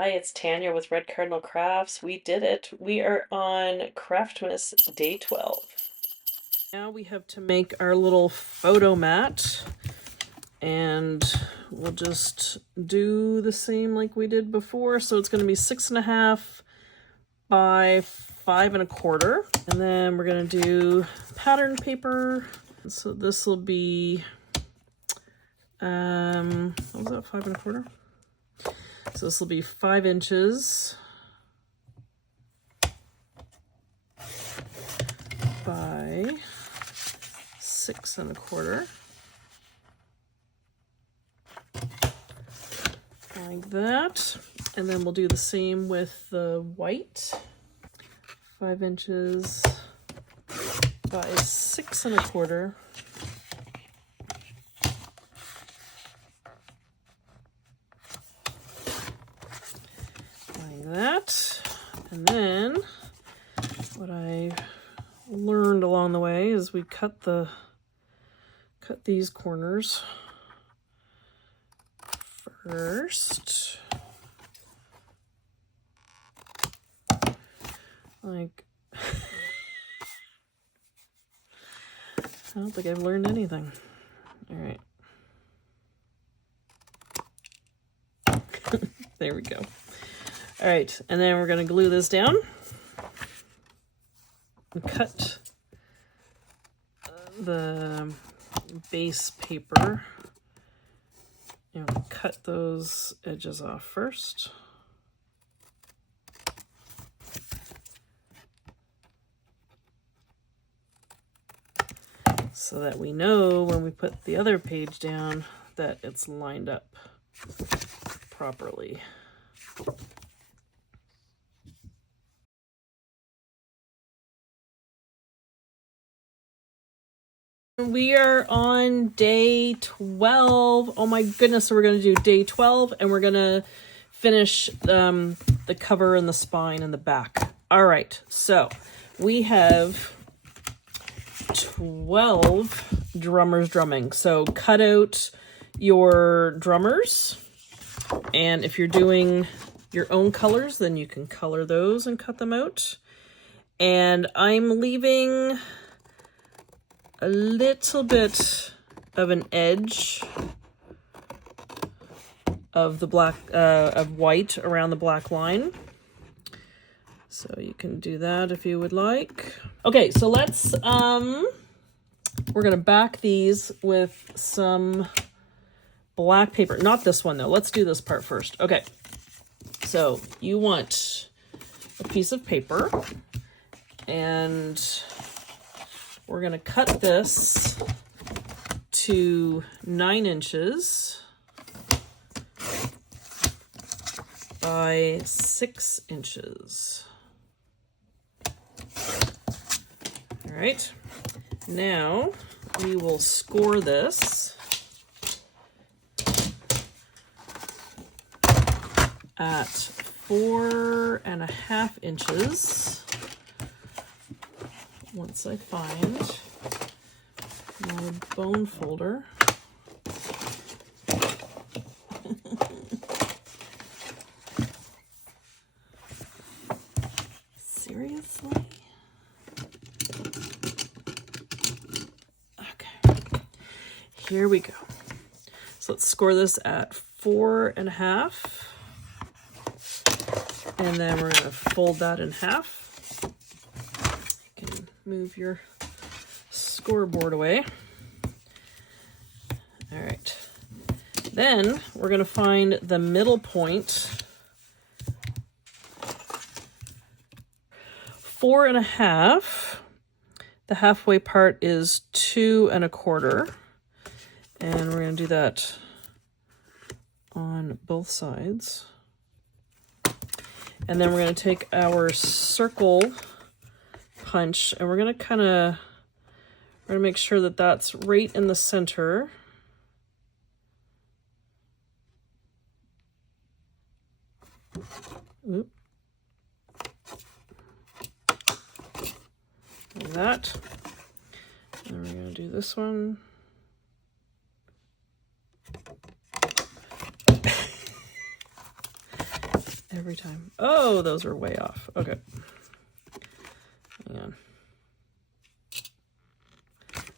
Hi, it's Tanya with Red Cardinal Crafts. We did it. We are on CRAFTMAS day 12. Now we have to make our little photo mat, and we'll just do the same like we did before. So it's going to be 6.5 by 5.25, and then we're going to do pattern paper. So this will be what was that, 5.25? So this will be 5 inches by 6.25, like that. And then we'll do the same with the white. 5 inches by 6.25. That. And then what I learned along the way is we cut these corners first, like I don't think I've learned anything. All right. There we go. All right, and then we're going to glue this down and cut the base paper. And cut those edges off first. So that we know when we put the other page down that it's lined up properly. We are on day 12. Oh my goodness, so we're going to do day 12, and we're going to finish the cover and the spine and the back. All right, so we have 12 drummers drumming. So cut out your drummers, and if you're doing your own colors, then you can color those and cut them out. And I'm leaving a little bit of an edge of the black, of white around the black line. So you can do that if you would like. Okay, so let's, we're gonna back these with some black paper. Not this one though, let's do this part first. Okay, so you want a piece of paper, and we're going to cut this to 9 inches by 6 inches. All right, now we will score this at 4.5 inches. Once I find my bone folder. Seriously? Okay, here we go. So let's score this at 4.5. And then we're going to fold that in half. Move your scoreboard away. All right. Then we're going to find the middle point. 4.5. The halfway part is 2.25. And we're going to do that on both sides. And then we're going to take our circle punch, and we're going to make sure that that's right in the center. Oop. Like that. And we're going to do this one. every time. Oh, those are way off. Okay. Hang on.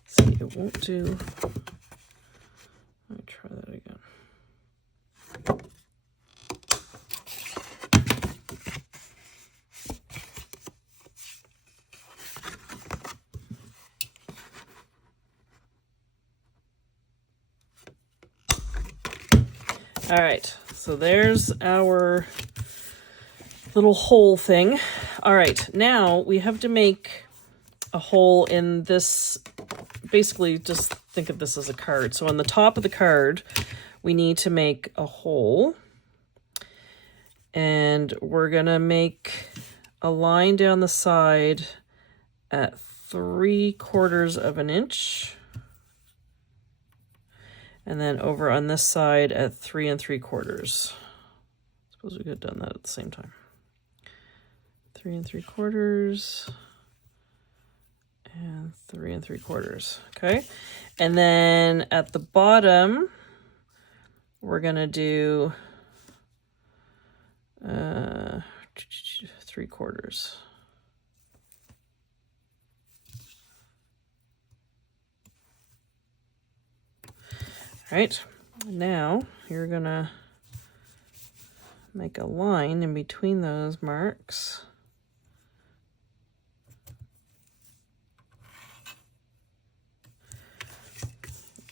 See, it won't do. Let me try that again. All right, so there's our little hole thing. All right, now we have to make a hole in this. Basically, just think of this as a card. So on the top of the card, we need to make a hole. And we're gonna make a line down the side at 3/4 of an inch. And then over on this side at 3 3/4. Suppose we could have done that at the same time. 3 3/4 and 3 3/4. Okay. And then at the bottom, we're gonna do 3/4. All right, now you're gonna make a line in between those marks.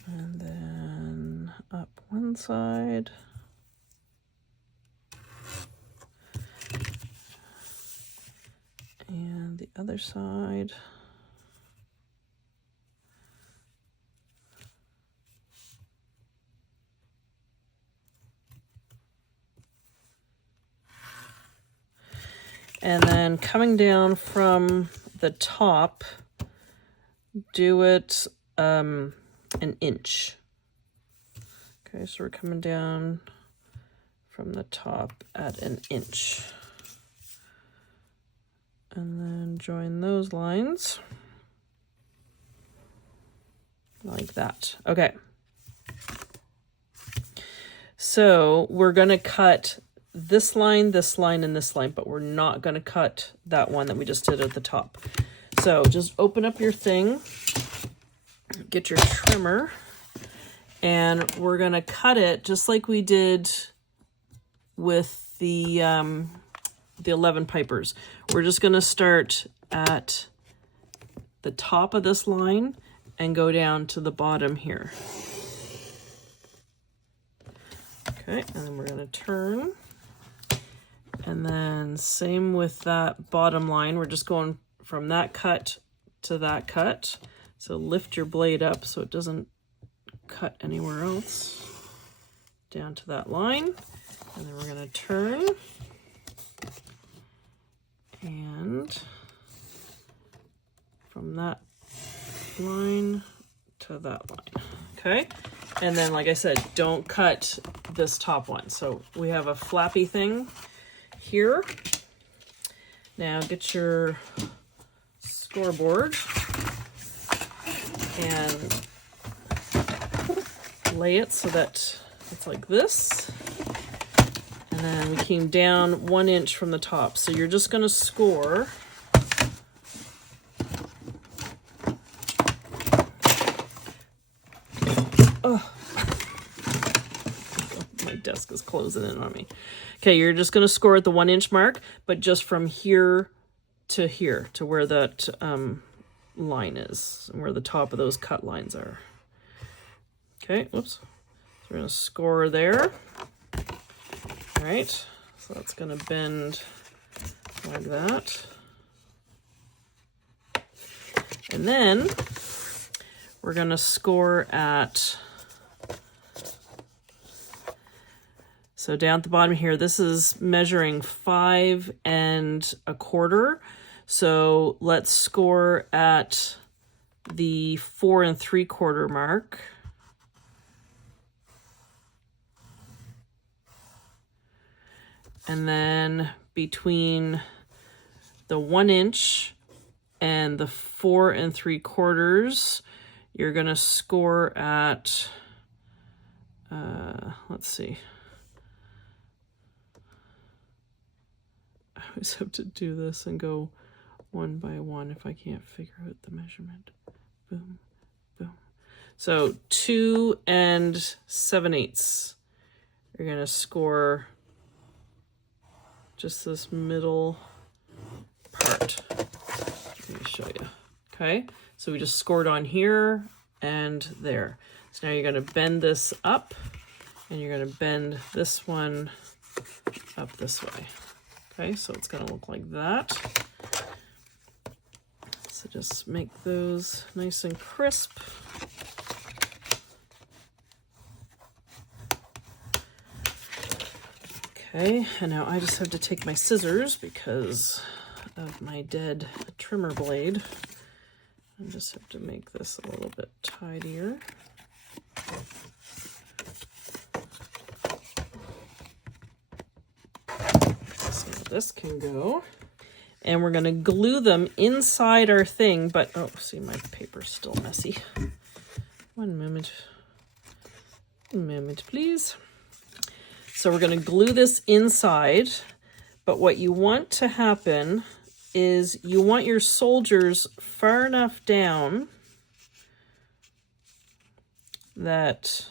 And then up one side. And the other side. And then coming down from the top, do it an inch. Okay, so we're coming down from the top at an inch. And then join those lines like that. Okay. So we're going to cut this line, and this line, but we're not going to cut that one that we just did at the top. So just open up your thing, get your trimmer, and we're going to cut it just like we did with the 11 pipers. We're just going to start at the top of this line and go down to the bottom here. Okay, and then we're going to turn. And then same with that bottom line. We're just going from that cut to that cut. So lift your blade up so it doesn't cut anywhere else. Down to that line. And then we're going to turn. And from that line to that line. Okay. And then, like I said, don't cut this top one. So we have a flappy thing here. Now get your scoreboard and lay it so that it's like this. And then we came down 1 inch from the top. So you're just going to score. Oh, my desk is closing in on me. Okay, you're just going to score at the 1 inch mark, but just from here to where that line is, and where the top of those cut lines are. Okay, whoops. So we're going to score there. All right, so that's going to bend like that. And then we're going to score at, so down at the bottom here, this is measuring 5 1/4. So let's score at the 4 3/4 mark. And then between the 1 inch and the 4 3/4, you're going to score at, let's see. I always have to do this and go one by one if I can't figure out the measurement. Boom, boom. So 2 7/8. You're gonna score just this middle part. Let me show you. Okay, so we just scored on here and there. So now you're gonna bend this up and you're gonna bend this one up this way. Okay, so it's gonna look like that. So just make those nice and crisp. Okay, and now I just have to take my scissors because of my dead trimmer blade. I just have to make this a little bit tidier. So this can go. And we're gonna glue them inside our thing, but, oh, see, my paper's still messy. One moment, please. So we're going to glue this inside, but what you want to happen is you want your soldiers far enough down that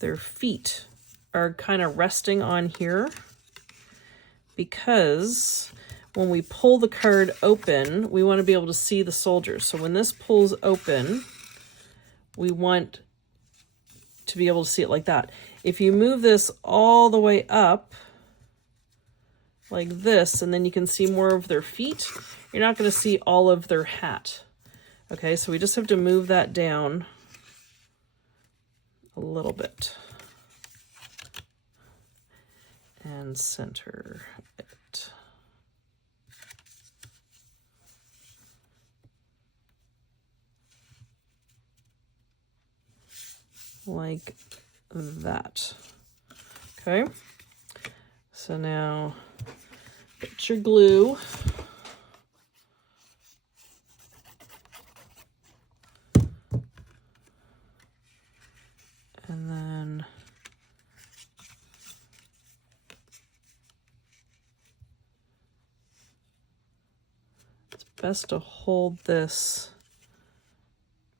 their feet are kind of resting on here, because when we pull the card open, we want to be able to see the soldiers. So when this pulls open, we want to be able to see it like that. If you move this all the way up like this, and then you can see more of their feet, you're not going to see all of their hat. Okay, so we just have to move that down a little bit and center it. Like that. Okay, so now get your glue. And then it's best to hold this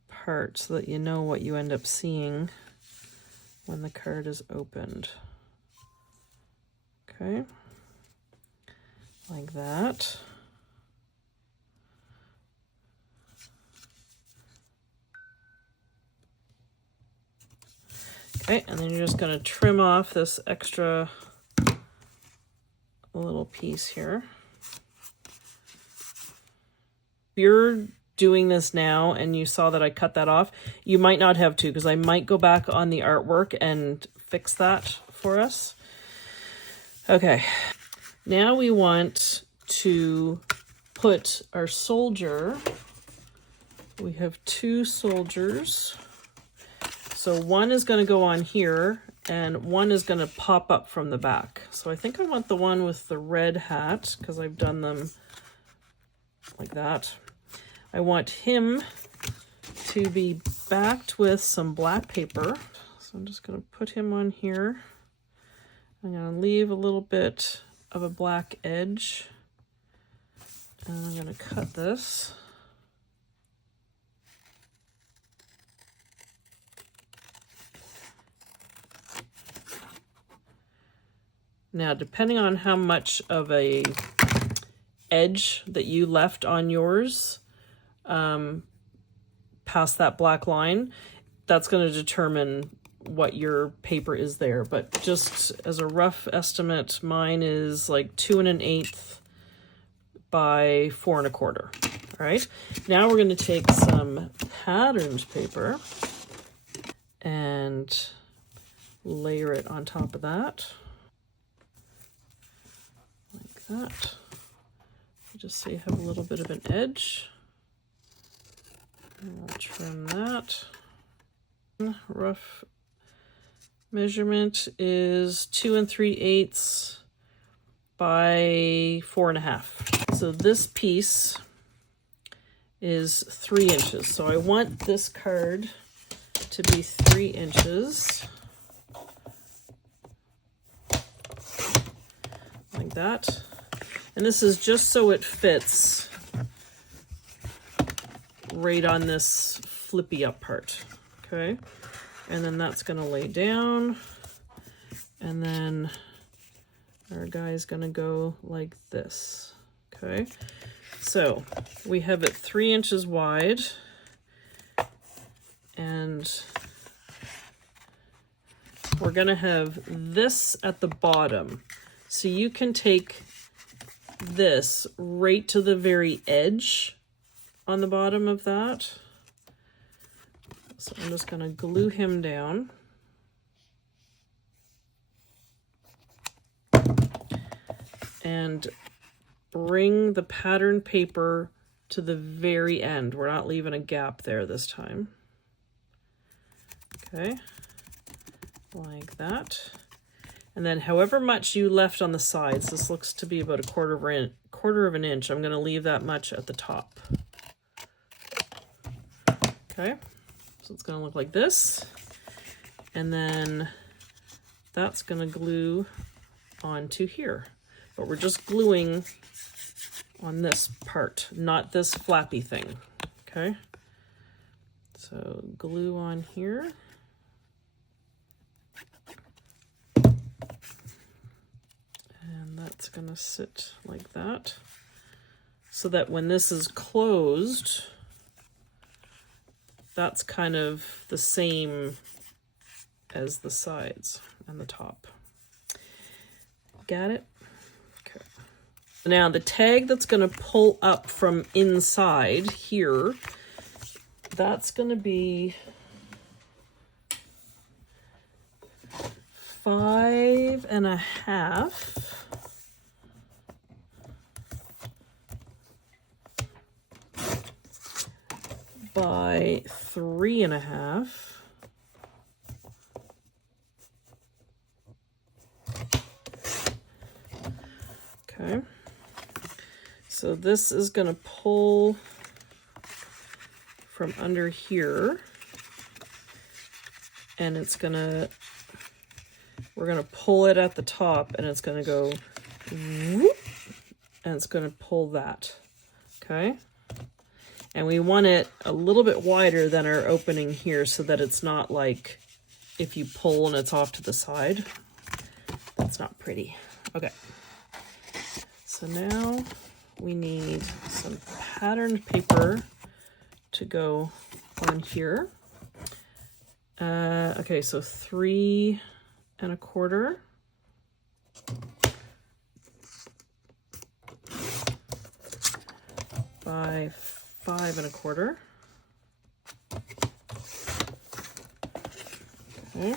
part so that you know what you end up seeing when the card is opened. Okay, like that. Okay, and then you're just going to trim off this extra little piece here. If you're doing this now and you saw that I cut that off, you might not have to, because I might go back on the artwork and fix that for us. Okay, now we want to put our soldier. We have 2 soldiers. So one is going to go on here and one is going to pop up from the back. So I think I want the one with the red hat, because I've done them like that. I want him to be backed with some black paper. So I'm just going to put him on here. I'm going to leave a little bit of a black edge. And I'm going to cut this. Now, depending on how much of a edge that you left on yours, past that black line, that's going to determine what your paper is there. But just as a rough estimate, mine is like 2 1/8 by 4 1/4. All right, now we're going to take some patterned paper and layer it on top of that, like that. Just so you have a little bit of an edge. And we'll trim that. Rough measurement is 2 3/8 by 4 1/2. So this piece is 3 inches. So I want this card to be 3 inches. like that. And this is just so it fits right on this flippy up part, okay? And then that's gonna lay down, and then our guy's gonna go like this, okay? So we have it 3 inches wide, and we're gonna have this at the bottom. So you can take this right to the very edge on the bottom of that. So I'm just gonna glue him down. And bring the pattern paper to the very end. We're not leaving a gap there this time. Okay, like that. And then however much you left on the sides, this looks to be about a quarter of an inch. I'm gonna leave that much at the top. Okay, so it's gonna look like this. And then that's gonna glue onto here. But we're just gluing on this part, not this flappy thing, okay? So glue on here. And that's gonna sit like that, so that when this is closed, that's kind of the same as the sides and the top. Got it? Okay. Now the tag that's gonna pull up from inside here, that's gonna be 5.5 by 3.5. Okay, so this is going to pull from under here, and it's going to, we're going to pull it at the top, and it's going to go whoop, and it's going to pull that, okay? And we want it a little bit wider than our opening here, so that it's not like if you pull and it's off to the side. That's not pretty. Okay. So now we need some patterned paper to go on here. Okay, so 3.25 by 5.25. Okay, and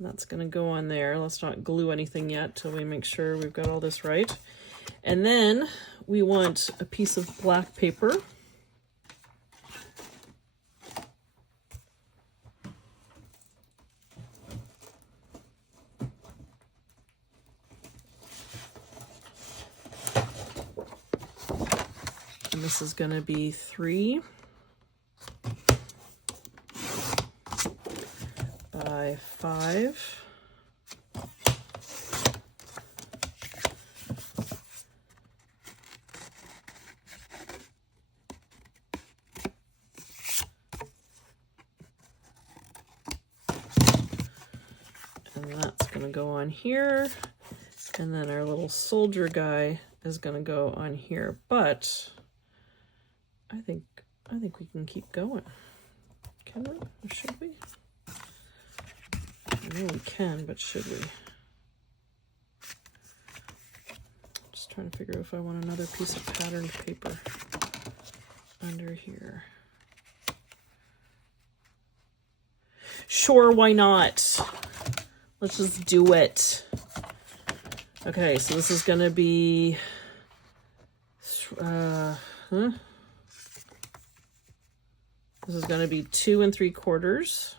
that's gonna go on there. Let's not glue anything yet till we make sure we've got all this right. And then we want a piece of black paper. And this is going to be 3 by 5. And that's going to go on here, and then our little soldier guy is going to go on here. But I think we can keep going. Can we? Or should we? I know we can, but should we? Just trying to figure out if I want another piece of patterned paper under here. Sure, why not? Let's just do it. Okay, so this is gonna be this is gonna be 2 3/4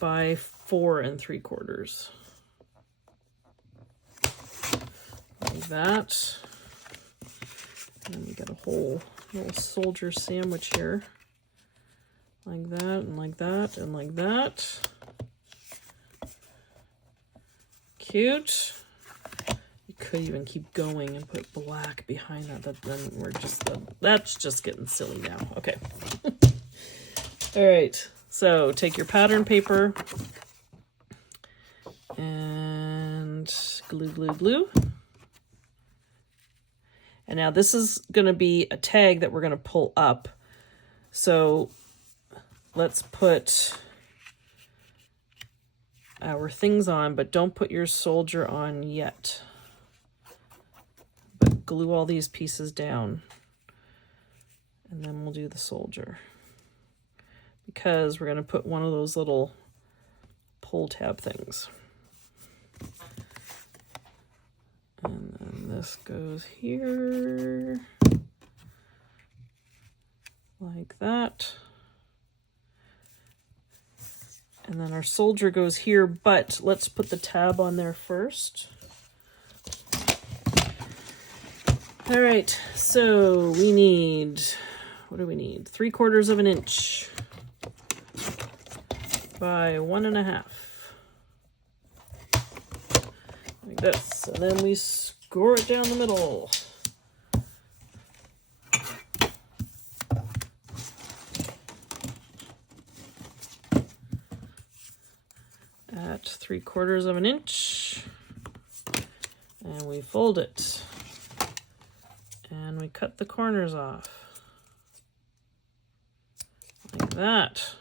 by 4 3/4. Like that. And then we got a whole little soldier sandwich here. Like that, and like that, and like that. cute. You could even keep going and put black behind that, but then that's just getting silly now. Okay. All right, so take your pattern paper and glue, glue, glue. And now this is going to be a tag that we're going to pull up. So let's put our things on, but don't put your soldier on yet. But glue all these pieces down. And then we'll do the soldier. Because we're going to put one of those little pull tab things. And then this goes here. Like that. And then our soldier goes here, but let's put the tab on there first. All right, so we need, what do we need? 3/4 of an inch by 1.5. Like this, and then we score it down the middle. At 3/4 of an inch, and we fold it, and we cut the corners off like that.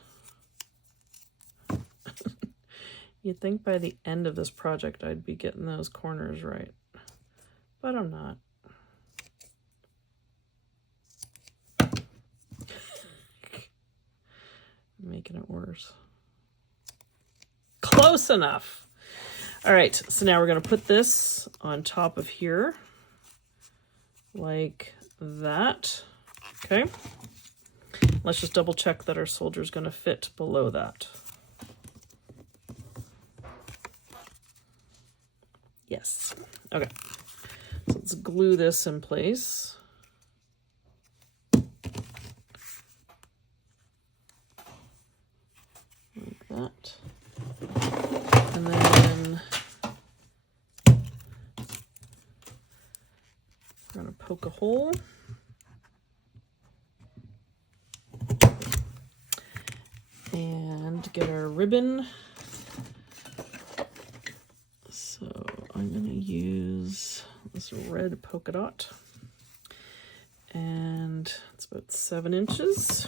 You'd think by the end of this project I'd be getting those corners right, but I'm not. Making it worse. Close enough. All right, so now we're going to put this on top of here like that. Okay. Let's just double check that our soldier is going to fit below that. Yes. Okay. So let's glue this in place. Like that. And then we're going to poke a hole. And get our ribbon. So I'm going to use this red polka dot. And it's about 7 inches.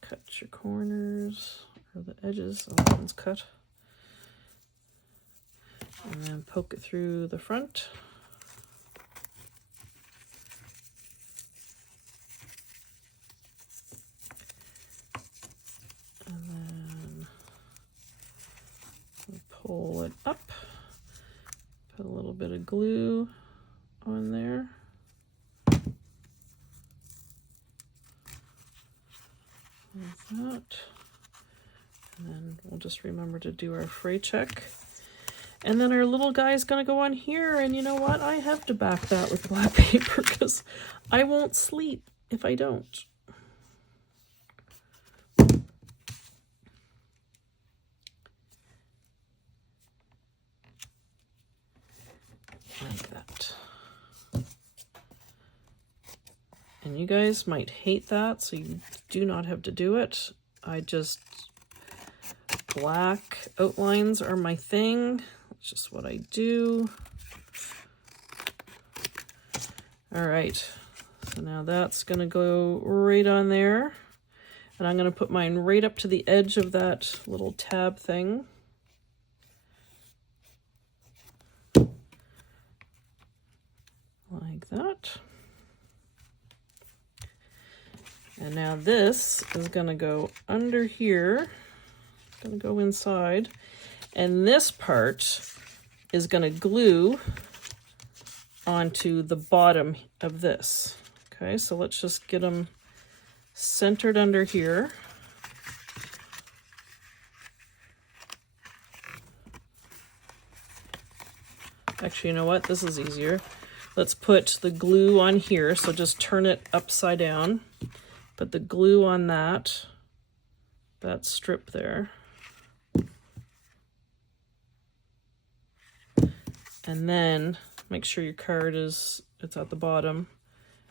Cut your corners, or the edges, oh, that one's cut. And then poke it through the front. And then we'll pull it up. Put a little bit of glue on there. Like that. And then we'll just remember to do our fray check. And then our little guy's gonna go on here, and you know what? I have to back that with black paper because I won't sleep if I don't. Like that. And you guys might hate that, so you do not have to do it. Black outlines are my thing. That's just what I do. All right, so now that's gonna go right on there. And I'm gonna put mine right up to the edge of that little tab thing. Like that. And now this is gonna go under here. It's gonna go inside. And this part is gonna glue onto the bottom of this. Okay, so let's just get them centered under here. Actually, you know what? This is easier. Let's put the glue on here. So just turn it upside down. Put the glue on that. that strip there. And then make sure your card it's at the bottom,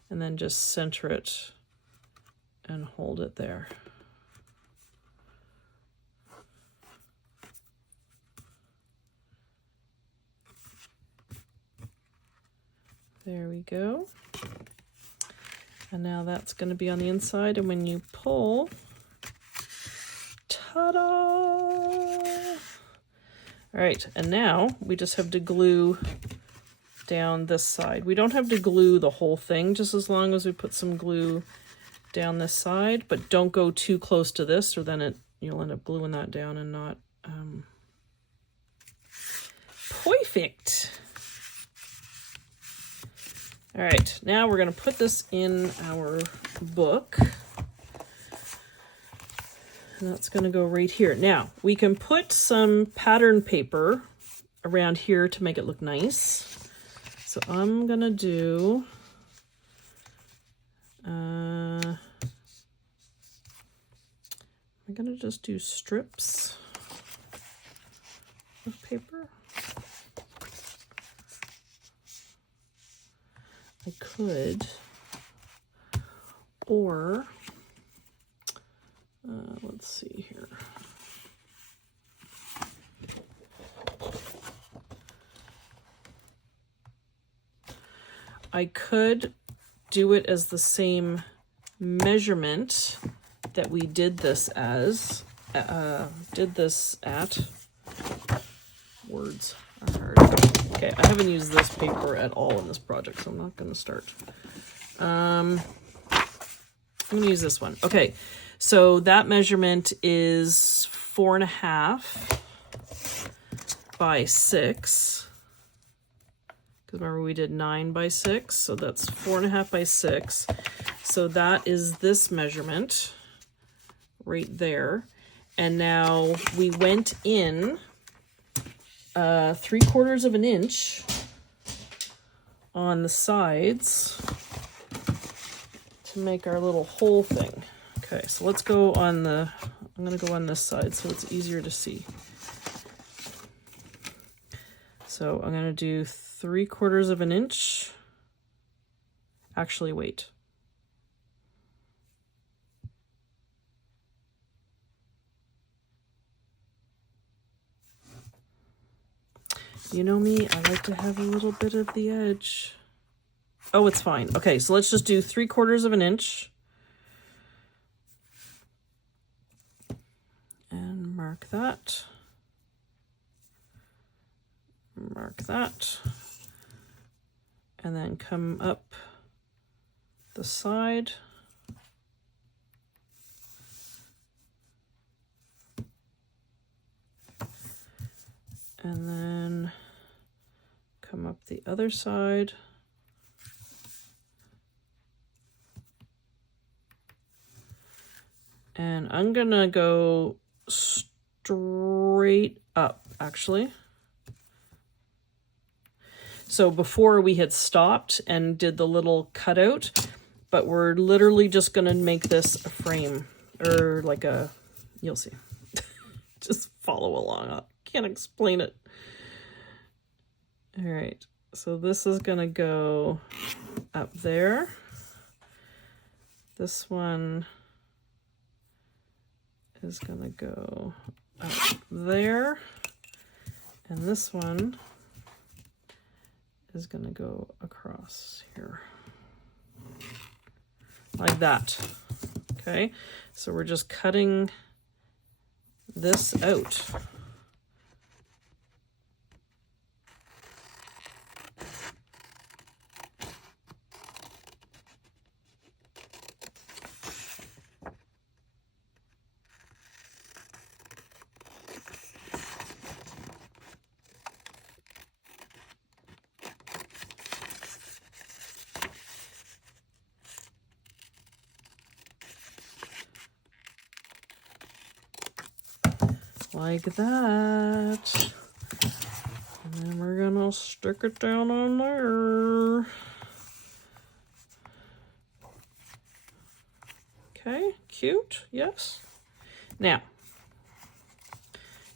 and then just center it and hold it there. There we go. And now that's going to be on the inside, and when you pull, ta-da! All right, and now we just have to glue down this side. We don't have to glue the whole thing, just as long as we put some glue down this side, but don't go too close to this, or then you'll end up gluing that down and not perfect. All right, now we're going to put this in our book. And that's going to go right here. Now, we can put some pattern paper around here to make it look nice. So I'm going to do... I'm going to just do strips of paper. I could, or let's see here. I could do it as the same measurement that we did this at. Words are hard. Okay, I haven't used this paper at all in this project, so I'm not going to start. I'm going to use this one. Okay, so that measurement is 4.5 by 6. Because remember we did 9 by 6, so that's 4.5 by 6. So that is this measurement right there. And now we went in 3/4 of an inch on the sides to make our little hole thing. Okay, so let's go on I'm going to go on this side so it's easier to see. So I'm going to do 3/4 of an inch. Actually, wait. You know me, I like to have a little bit of the edge. Oh, it's fine. Okay, so let's just do 3/4 of an inch. And mark that. Mark that. And then come up the side. And then come up the other side. And I'm gonna go straight up, actually. So before we had stopped and did the little cutout, but we're literally just gonna make this a frame, or like you'll see. Just follow along. I can't explain it. All right, so this is gonna go up there. This one is gonna go up there, and this one is gonna go across here like that. Okay, so we're just cutting this out. Like that. And then we're gonna stick it down on there. Okay, cute, yes. Now,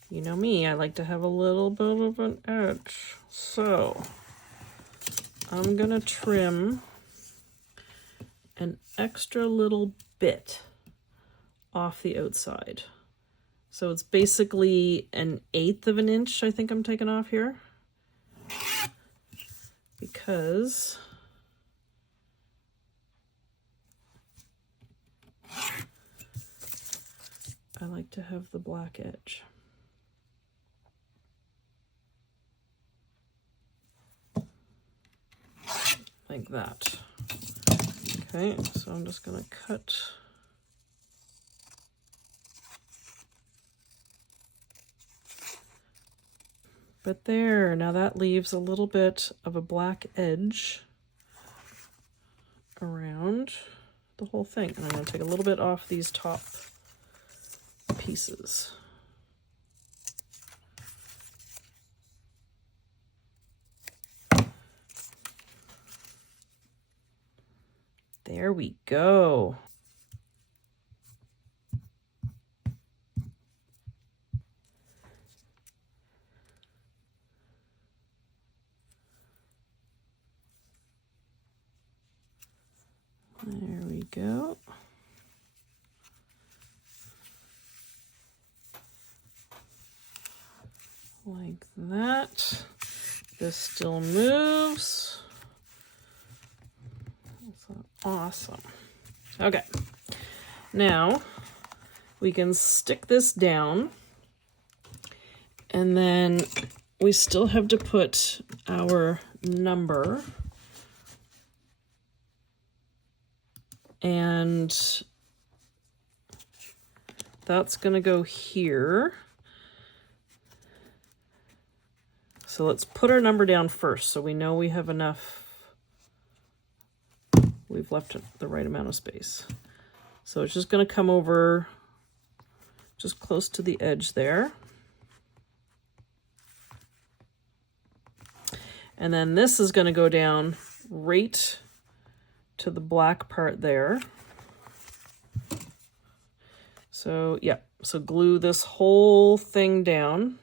you know me, I like to have a little bit of an edge. So I'm gonna trim an extra little bit off the outside. So it's basically 1/8 of an inch, I think I'm taking off here. Because I like to have the black edge. Like that. Okay, so I'm just gonna cut. But there, now that leaves a little bit of a black edge around the whole thing. And I'm gonna take a little bit off these top pieces. There we go. There we go. Like that. This still moves. That's awesome. Okay. Now we can stick this down, and then we still have to put our number, and that's gonna go here. So let's put our number down first so we know we have enough. We've left the right amount of space. So it's just going to come over just close to the edge there. And then this is going to go down right to the black part there. So yeah, so glue this whole thing down.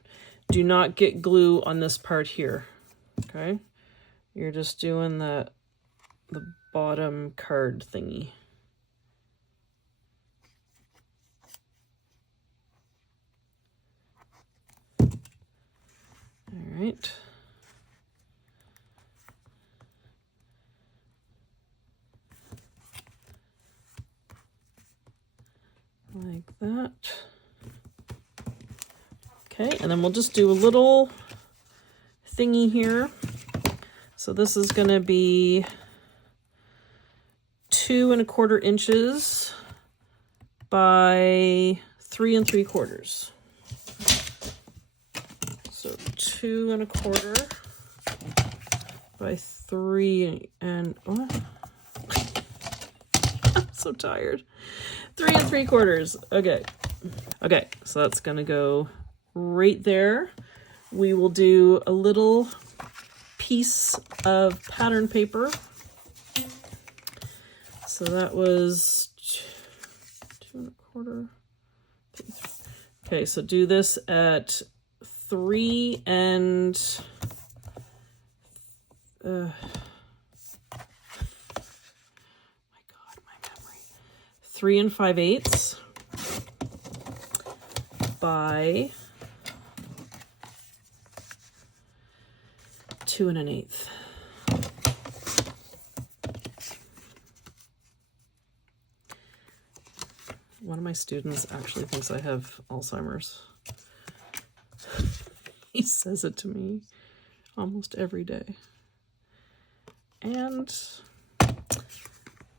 Do not get glue on this part here, okay? You're just doing the bottom card thingy. All right. Like that. Okay, and then we'll just do a little thingy here. So this is going to be 2 1/4 inches by 3 3/4. So 2 1/4 by 3 and oh, I'm so tired. 3 3/4. Okay. Okay, so that's gonna go right there. We will do a little piece of pattern paper. So that was 2 1/4. Okay, so do this at 3 and my God, my memory. 3 5/8 by 2 1/8. One of my students actually thinks I have Alzheimer's. He says it to me almost every day. And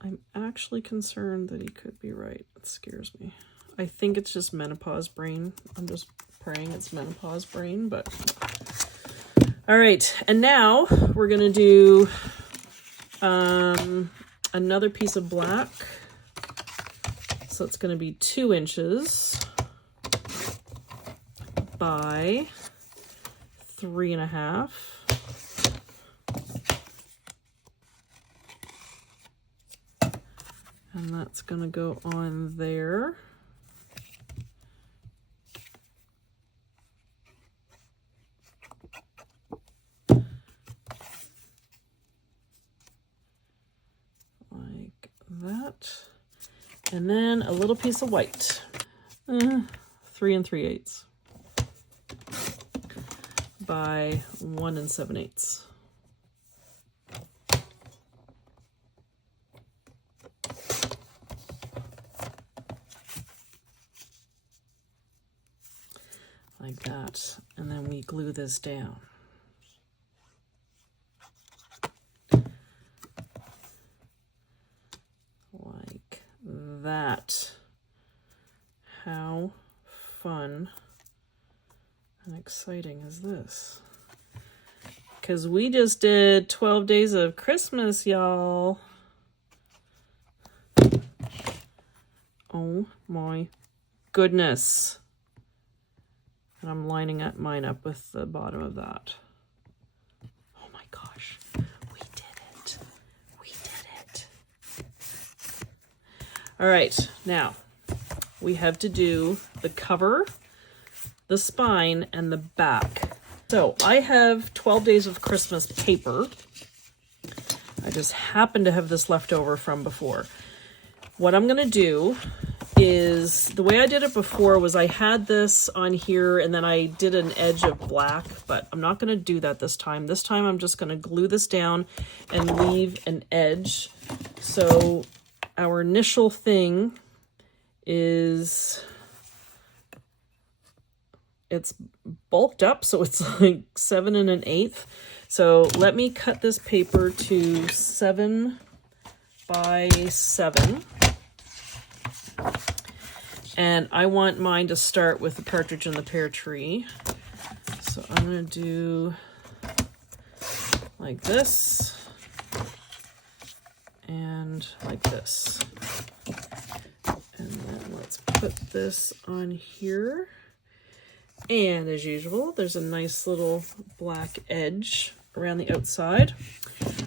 I'm actually concerned that he could be right. It scares me. I think it's just menopause brain. I'm just praying it's menopause brain, but... All right, and now we're gonna do another piece of black. So it's gonna be 2 inches by 3 1/2. And that's gonna go on there. that. And then a little piece of white. 3 3/8 by 1 7/8. Like that. And then we glue this down. Like that. How fun and exciting is this? Because we just did 12 days of Christmas, y'all. Oh my goodness. And I'm lining up mine up with the bottom of that. Oh my gosh. We did it. We did it. All right. Now we have to do the cover, the spine, and the back. So I have 12 Days of Christmas paper. I just happen to have this left over from before. What I'm going to do is, the way I did it before was I had this on here and then I did an edge of black, but I'm not going to do that this time. This time I'm just going to glue this down and leave an edge. So our initial thing is, it's bulked up, so it's like 7 1/8. So let me cut this paper to 7 by 7. And I want mine to start with the partridge in the pear tree. So I'm going to do like this and like this. And then let's put this on here. And as usual, there's a nice little black edge around the outside.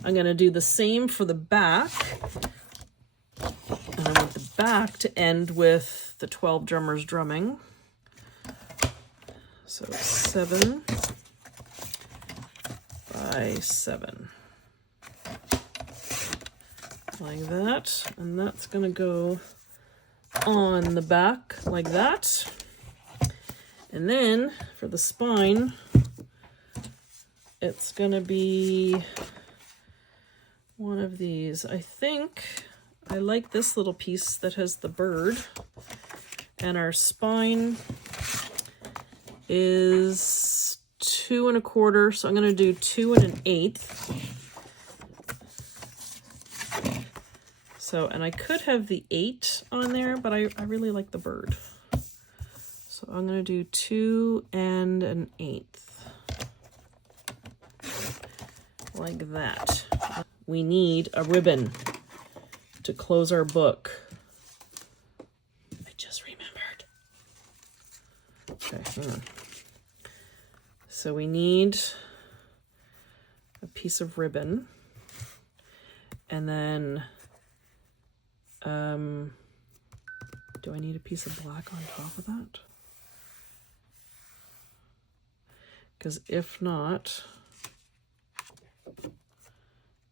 I'm going to do the same for the back. And I want the back to end with the 12 drummers drumming. So 7 by 7. Like that. And that's going to go on the back like that. And then for the spine, it's going to be one of these. I think I like this little piece that has the bird. And our spine is 2 1/4, so I'm going to do 2 1/8. So, and I could have the 8 on there, but I really like the bird. So I'm going to do 2 1/8. Like that. We need a ribbon to close our book. I just remembered. Okay, hang on. So we need a piece of ribbon. And then, do I need a piece of black on top of that? Because if not,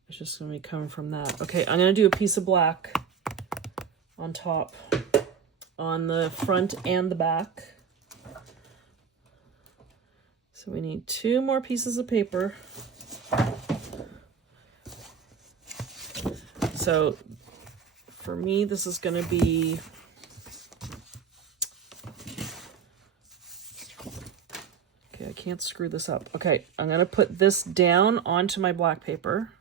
it's just going to be coming from that. Okay, I'm going to do a piece of black on top, on the front and the back. So we need 2 more pieces of paper. So for me, this is going to be I can't screw this up. Okay, I'm going to put this down onto my black paper.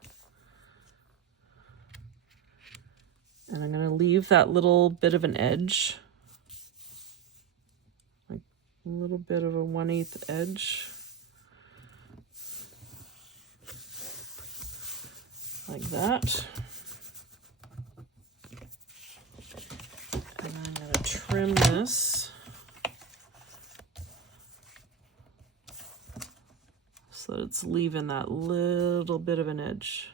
And I'm going to leave that little bit of an edge. Like a little bit of a 1/8 edge. Like that. And I'm going to trim this. So that it's leaving that little bit of an edge.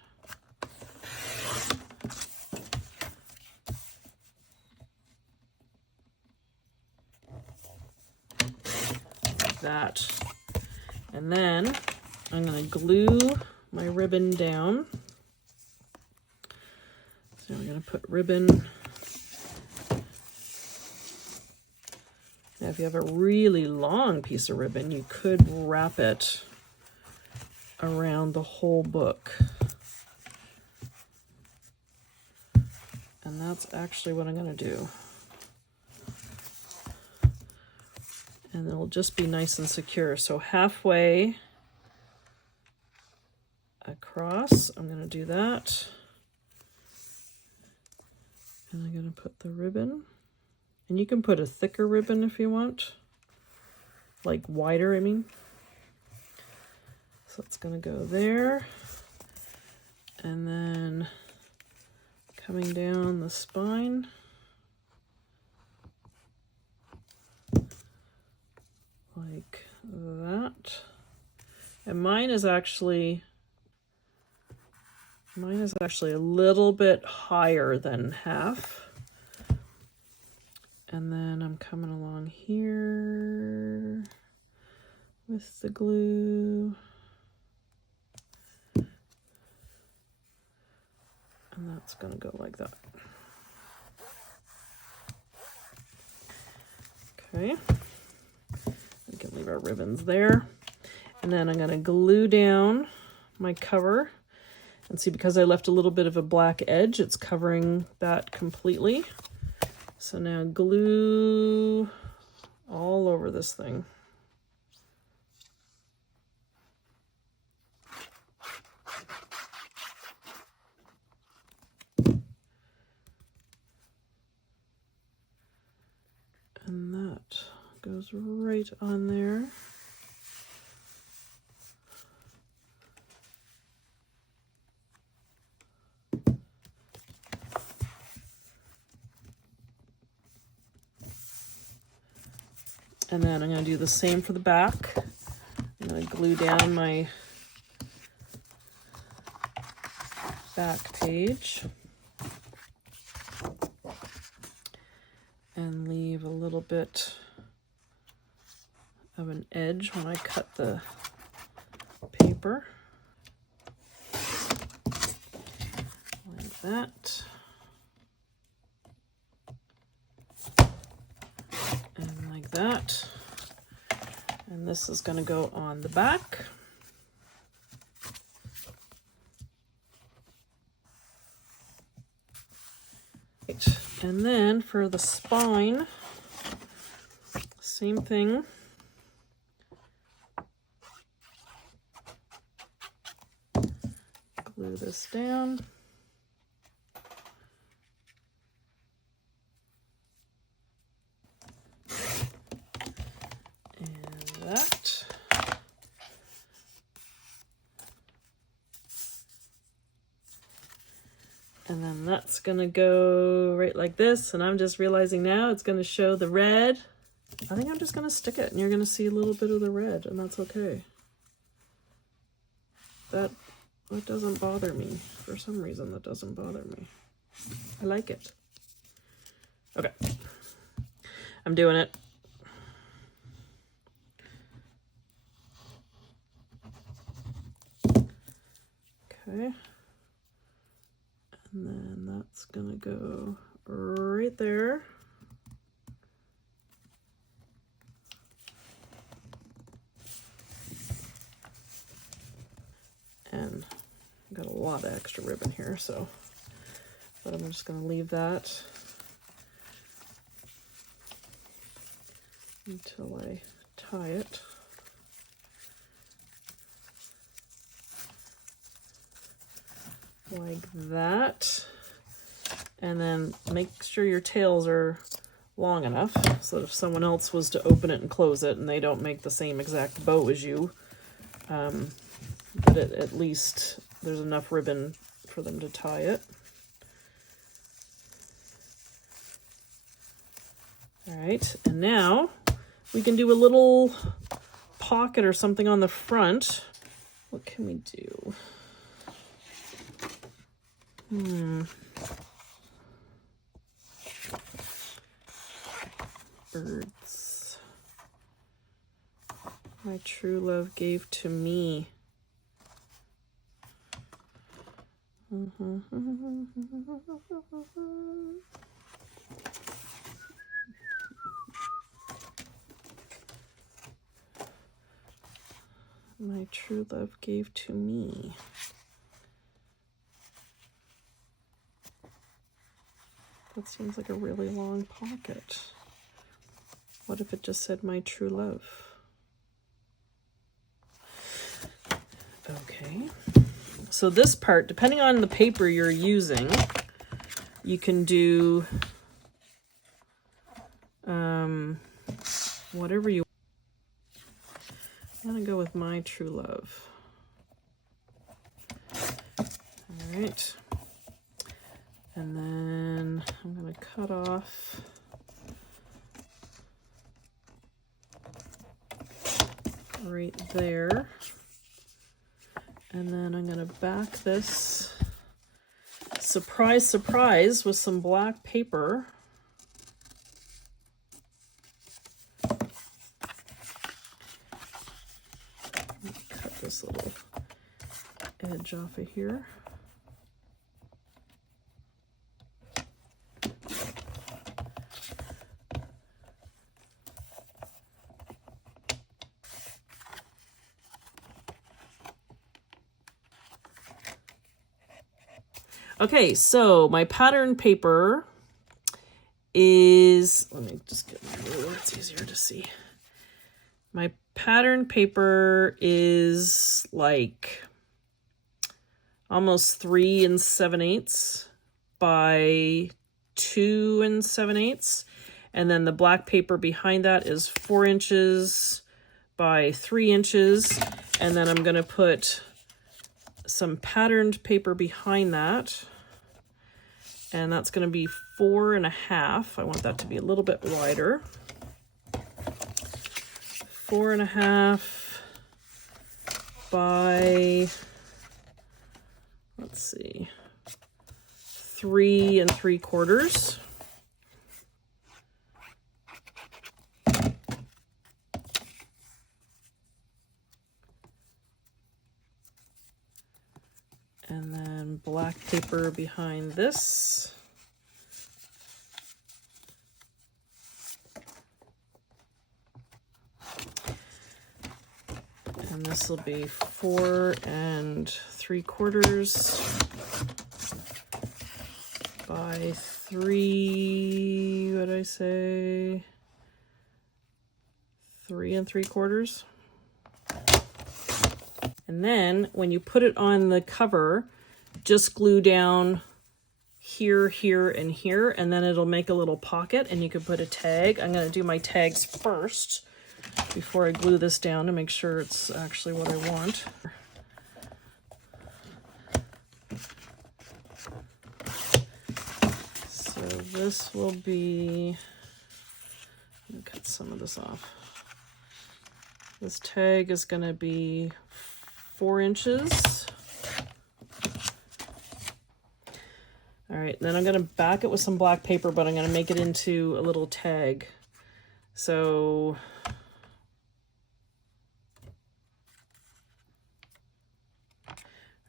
Like that. And then I'm going to glue my ribbon down. So Now we're going to put ribbon. Now if you have a really long piece of ribbon, you could wrap it around the whole book. And that's actually what I'm going to do. And it'll just be nice and secure. So halfway across, I'm going to do that. And I'm going to put the ribbon. And you can put a thicker ribbon if you want. Like wider, I mean. So it's going to go there. And then coming down the spine. Like that. And mine is actually a little bit higher than half. And then I'm coming along here with the glue. And that's going to go like that. Okay. We can leave our ribbons there. And then I'm going to glue down my cover. And see, because I left a little bit of a black edge, it's covering that completely. So now glue all over this thing. And that goes right on there. And then I'm going to do the same for the back. I'm going to glue down my back page and leave a little bit of an edge when I cut the paper. Like that. And like that. And this is going to go on the back. Right. And then for the spine, same thing. Glue this down. That. And then that's gonna go right like this, and I'm just realizing now it's gonna show the red. I think I'm just gonna stick it and you're gonna see a little bit of the red, and that's okay. That doesn't bother me. For some reason that doesn't bother me. I like it. Okay. I'm doing it. Okay, and then that's gonna go right there. And I've got a lot of extra ribbon here, so, but I'm just gonna leave that until I tie it. Like that. And then make sure your tails are long enough so that if someone else was to open it and close it and they don't make the same exact bow as you, that at least there's enough ribbon for them to tie it. All right, and now we can do a little pocket or something on the front. What can we do? Birds. My true love gave to me. My true love gave to me. That seems like a really long pocket. What if it just said my true love? Okay. So this part, depending on the paper you're using, you can do whatever you want. I'm gonna go with my true love. All right. And then I'm gonna cut off right there. And then I'm gonna back this, surprise, surprise, with some black paper. Cut this little edge off of here. Okay, so my pattern paper is, let me just get my ruler, it's easier to see. My pattern paper is like almost 3 7/8 by 2 7/8. And then the black paper behind that is 4 inches by 3 inches. And then I'm gonna put some patterned paper behind that. And that's going to be 4 1/2. I want that to be a little bit wider. 4 1/2 by, let's see, 3 3/4. And then black paper behind this. And this will be 4 3/4 by 3, what did I say? 3 3/4. And then when you put it on the cover, just glue down here, here, and here, and then it'll make a little pocket and you can put a tag. I'm going to do my tags first before I glue this down to make sure it's actually what I want. So this will be, let me cut some of this off. This tag is going to be 4 inches. All right, then I'm going to back it with some black paper, but I'm going to make it into a little tag. So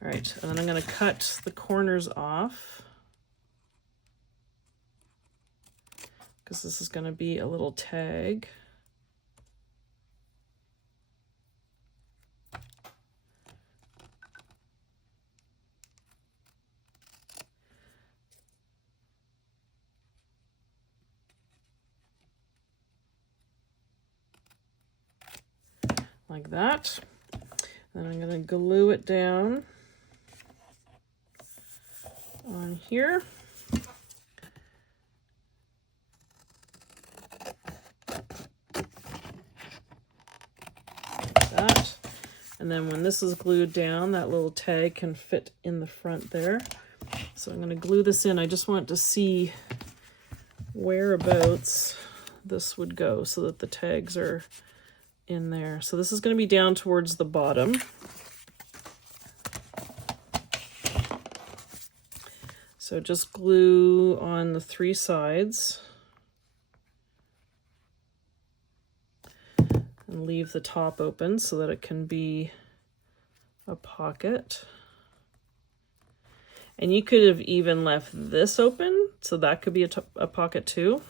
all right, and then I'm going to cut the corners off because this is going to be a little tag. Like that. Then I'm going to glue it down on here. Like that. And then when this is glued down, that little tag can fit in the front there. So I'm going to glue this in. I just want to see whereabouts this would go so that the tags are in there. So this is going to be down towards the bottom. So just glue on the 3 sides and leave the top open so that it can be a pocket. And you could have even left this open, so that could be a pocket too.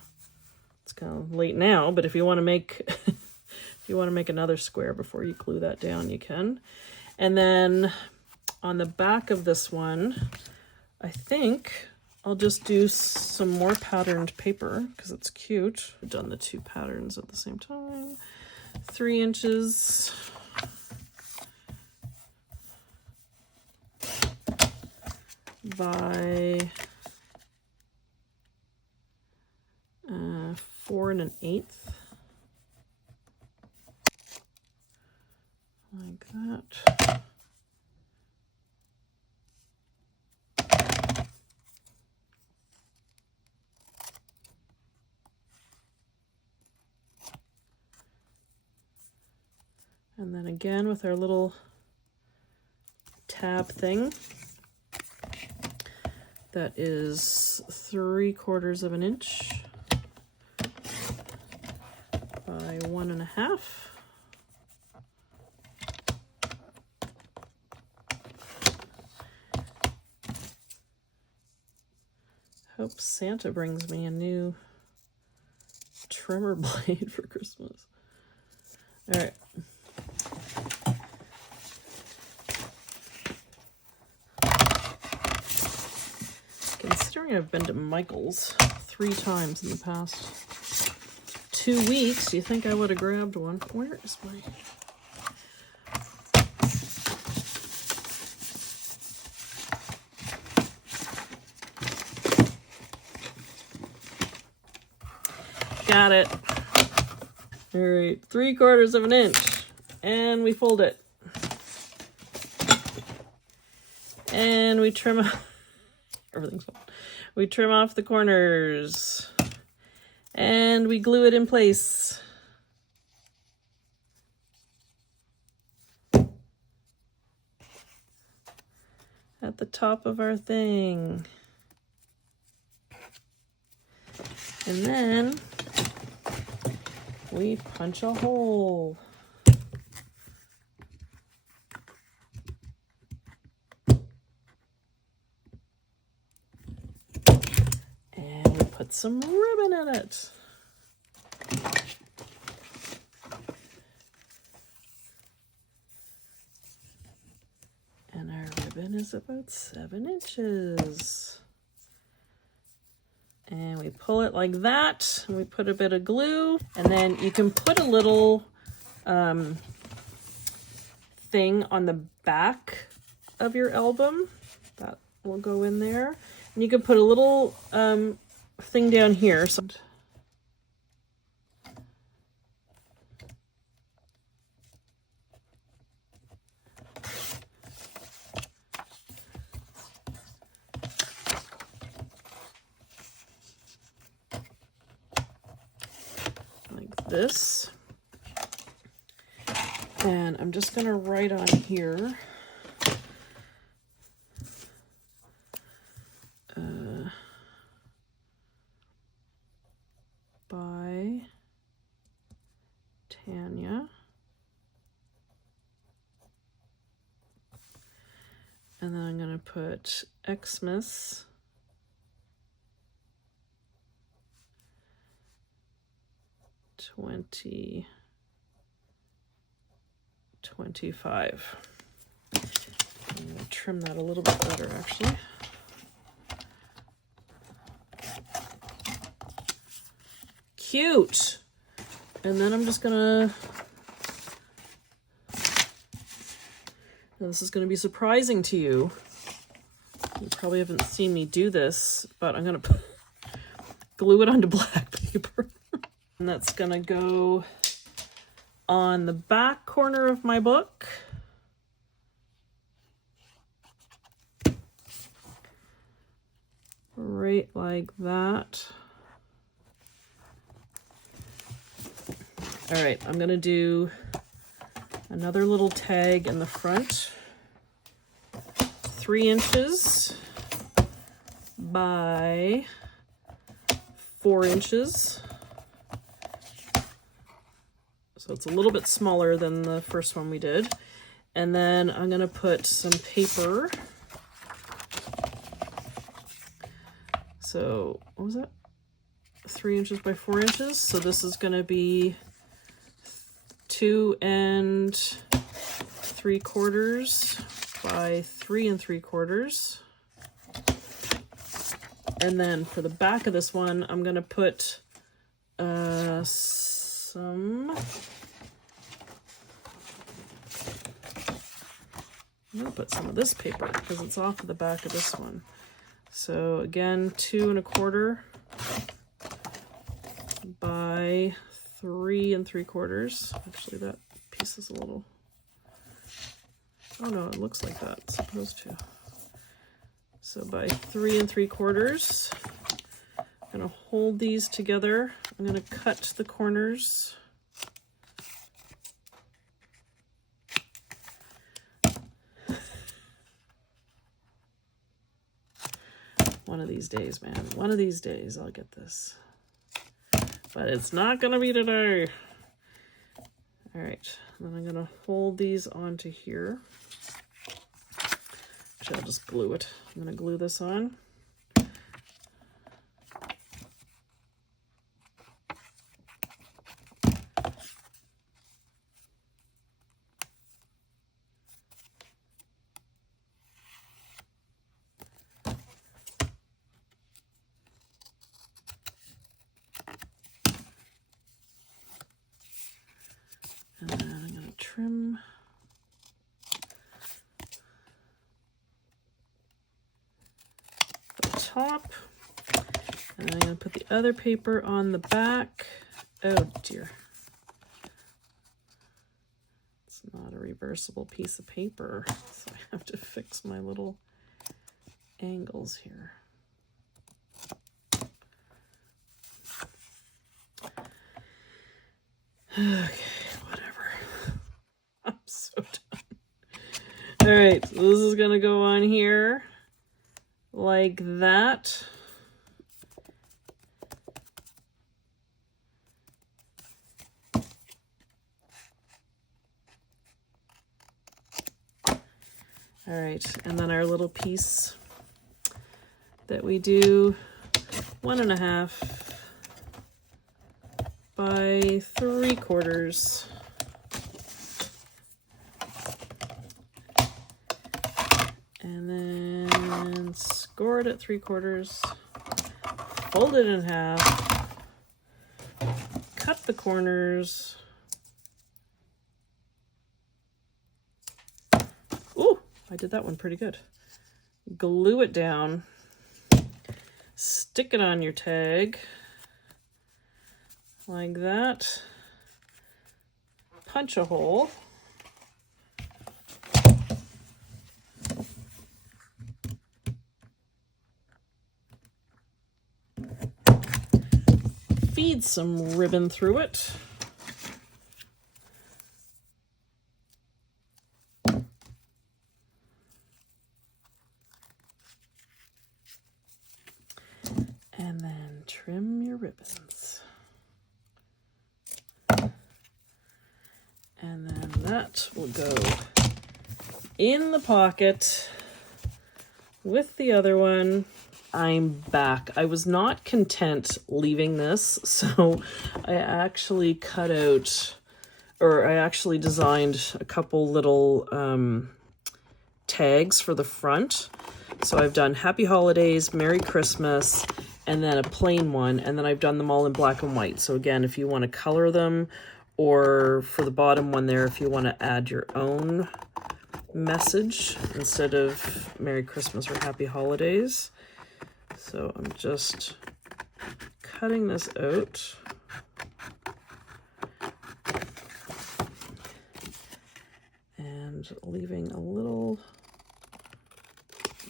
It's kind of late now, but if you want to make if you want to make another square before you glue that down, you can. And then on the back of this one, I think I'll just do some more patterned paper because it's cute. I've done the two patterns at the same time. 3 inches. By 4 1/8, like that. And then again with our little tab thing. That is 3/4 inch by 1 1/2. Hope Santa brings me a new trimmer blade for Christmas. All right. Considering I've been to Michael's 3 times in the past 2 weeks, you think I would have grabbed one. Where is my... Got it. All right, 3/4 inch. And we fold it. And we trim off... Everything's fine. We trim off the corners. And we glue it in place. At the top of our thing. And then we punch a hole. And we put some ribbon in it. And our ribbon is about 7 inches. And we pull it like that, and we put a bit of glue, and then you can put a little thing on the back of your album. That will go in there. And you can put a little thing down here. So this, and I'm just going to write on here by Tanya, and then I'm going to put Xmas $20.25. I'm going to trim that a little bit better, actually. Cute. And then I'm just gonna, now this is going to be surprising to you. You probably haven't seen me do this, but I'm going to glue it onto black paper. And that's going to go on the back corner of my book. Right like that. All right, I'm going to do another little tag in the front. 3 inches by 4 inches. So it's a little bit smaller than the first one we did. And then I'm going to put some paper So what was that? 3 inches by 4 inches. So this is going to be 2 3/4 by 3 3/4. And then for the back of this one, I'm going to put I'm going to put some of this paper because it's off of the back of this one. So again, 2 1/4 by 3 3/4. Actually, that piece is a little, oh no, it looks like that, it's supposed to. So by 3 3/4, I'm gonna hold these together. I'm gonna cut the corners. One of these days, man, one of these days I'll get this. But it's not gonna be today. All right, then I'm gonna hold these onto here. Actually, I'll just glue it. I'm gonna glue this on. And then I'm gonna trim the top. And then I'm gonna put the other paper on the back. Oh dear. It's not a reversible piece of paper, so I have to fix my little angles here. Okay, whatever. I'm so done. All right, so this is gonna go on here like that. All right, and then our little piece that we do 1 1/2 by 3/4. And then score it at 3/4, fold it in half, cut the corners. Ooh, I did that one pretty good. Glue it down, stick it on your tag like that, punch a hole. Feed some ribbon through it. And then trim your ribbons. And then that will go in the pocket with the other one. I'm back. I was not content leaving this, so I actually cut out, or I actually designed a couple little tags for the front. So I've done Happy Holidays, Merry Christmas, and then a plain one, and then I've done them all in black and white. So again, if you want to color them, or for the bottom one there, if you want to add your own message instead of Merry Christmas or Happy Holidays. So I'm just cutting this out. And leaving a little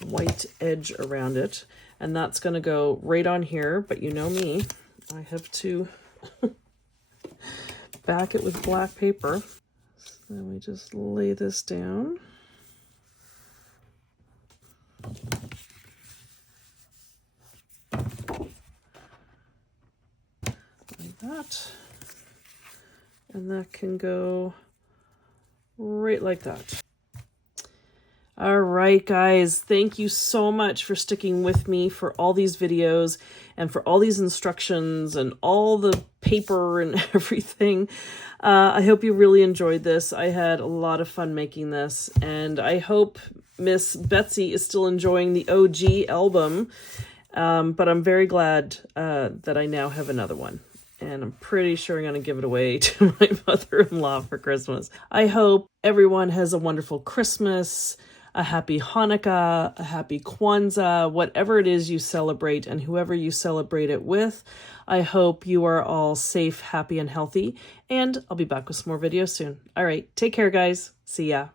white edge around it. And that's going to go right on here, but you know me, I have to back it with black paper. So then we just lay this down. Like that. And that can go right like that. All right, guys, thank you so much for sticking with me for all these videos and for all these instructions and all the paper and everything. I hope you really enjoyed this. I had a lot of fun making this, and I hope Miss Betsy is still enjoying the OG album, but I'm very glad that I now have another one. And I'm pretty sure I'm going to give it away to my mother-in-law for Christmas. I hope everyone has a wonderful Christmas, a happy Hanukkah, a happy Kwanzaa, whatever it is you celebrate and whoever you celebrate it with. I hope you are all safe, happy, and healthy. And I'll be back with some more videos soon. All right, take care, guys. See ya.